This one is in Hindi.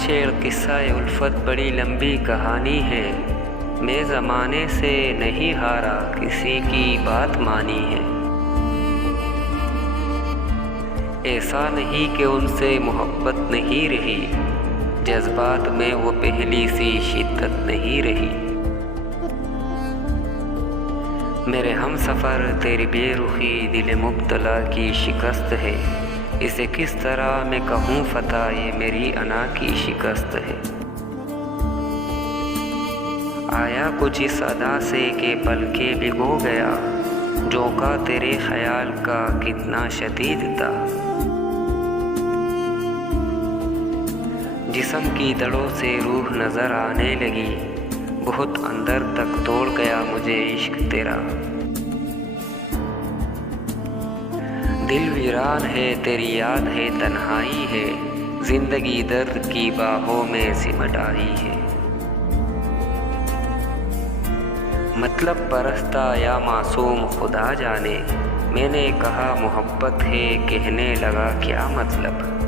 छेड़ किस्सा उल्फत बड़ी लंबी कहानी है। मैं ज़माने से नहीं हारा, किसी की बात मानी है। ऐसा नहीं कि उनसे मोहब्बत नहीं रही, जज्बात में वो पहली सी शिद्दत नहीं रही। मेरे हम सफ़र तेरी बेरुखी दिल मुब्तला की शिकस्त है। इसे किस तरह मैं कहूँ फतह, ये मेरी अना की शिकस्त है। आया कुछ इस अदा से के पल के भिगो गया, झोंका तेरे ख्याल का कितना शदीद था। जिस्म की दड़ों से रूह नज़र आने लगी, बहुत अंदर तक तोड़ गया मुझे इश्क तेरा। दिल वीरान है तेरी याद है, तन्हाई है, जिंदगी दर्द की बाहों में सिमट आई है। मतलब परस्ता या मासूम खुदा जाने, मैंने कहा मोहब्बत है, कहने लगा क्या मतलब।